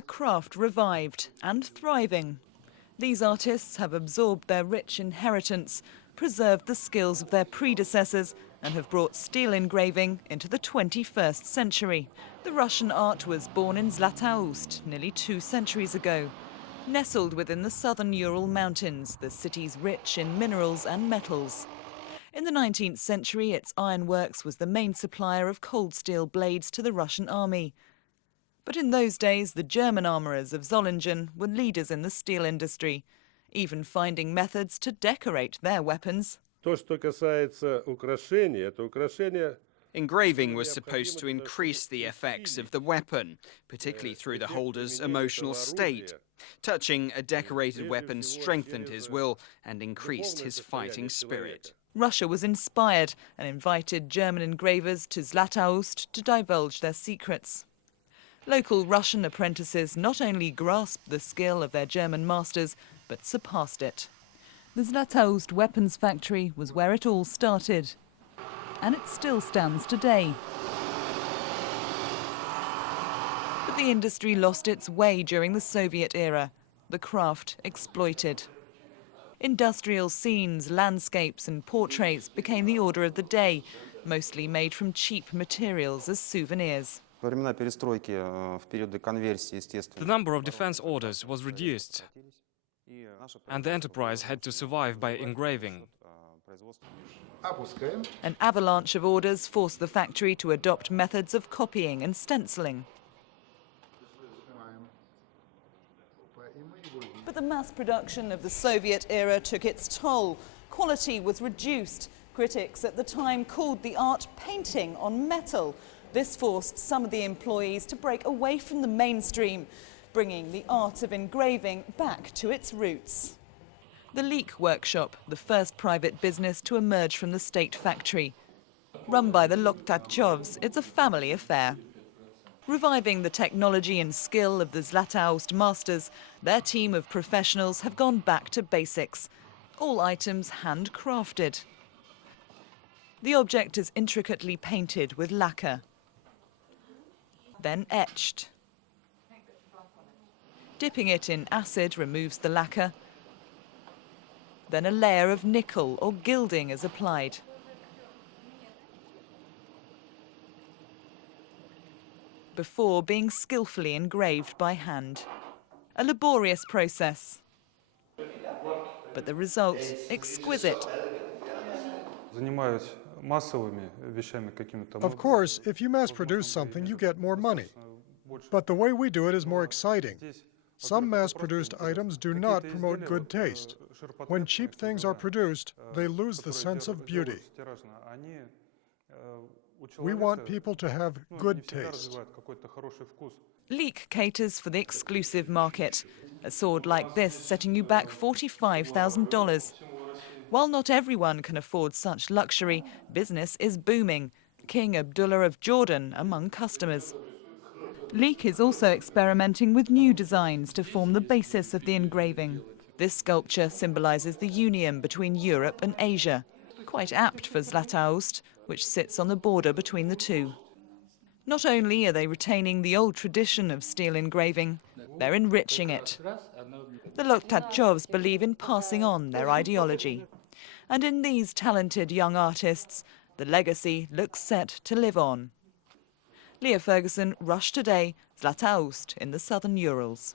A craft revived and thriving. These artists have absorbed their rich inheritance, preserved the skills of their predecessors and have brought steel engraving into the 21st century. The Russian art was born in Zlatoust nearly 2 centuries ago. Nestled within the southern Ural mountains, the city's rich in minerals and metals. In the 19th century, its ironworks was the main supplier of cold steel blades to the Russian army. But in those days, the German armourers of Solingen were leaders in the steel industry, even finding methods to decorate their weapons. Engraving was supposed to increase the effects of the weapon, particularly through the holder's emotional state. Touching a decorated weapon strengthened his will and increased his fighting spirit. Russia was inspired and invited German engravers to Zlatoust to divulge their secrets. Local Russian apprentices not only grasped the skill of their German masters, but surpassed it. The Zlatoust weapons factory was where it all started. And it still stands today. But the industry lost its way during the Soviet era, the craft exploited. Industrial scenes, landscapes and portraits became the order of the day, mostly made from cheap materials as souvenirs. The number of defense orders was reduced, and the enterprise had to survive by engraving. An avalanche of orders forced the factory to adopt methods of copying and stenciling. But the mass production of the Soviet era took its toll. Quality was reduced. Critics at the time called the art painting on metal. This forced some of the employees to break away from the mainstream, bringing the art of engraving back to its roots. The Leek Workshop, the first private business to emerge from the state factory. Run by the Lokhtachevs, it's a family affair. Reviving the technology and skill of the Zlatoust masters, their team of professionals have gone back to basics. All items handcrafted. The object is intricately painted with lacquer, then etched. Dipping it in acid removes the lacquer. Then a layer of nickel or gilding is applied. Before being skillfully engraved by hand. A laborious process, but the result exquisite. Of course, if you mass produce something, you get more money. But the way we do it is more exciting. Some mass-produced items do not promote good taste. When cheap things are produced, they lose the sense of beauty. We want people to have good taste. Leek caters for the exclusive market. A sword like this setting you back $45,000. While not everyone can afford such luxury, business is booming. King Abdullah of Jordan among customers. Leek is also experimenting with new designs to form the basis of the engraving. This sculpture symbolises the union between Europe and Asia, quite apt for Zlatoust, which sits on the border between the two. Not only are they retaining the old tradition of steel engraving, they're enriching it. The Lokhtachevs believe in passing on their ideology. And in these talented young artists, the legacy looks set to live on. Lии Fёrgüson, Rush Today, Zlatoust in the southern Urals.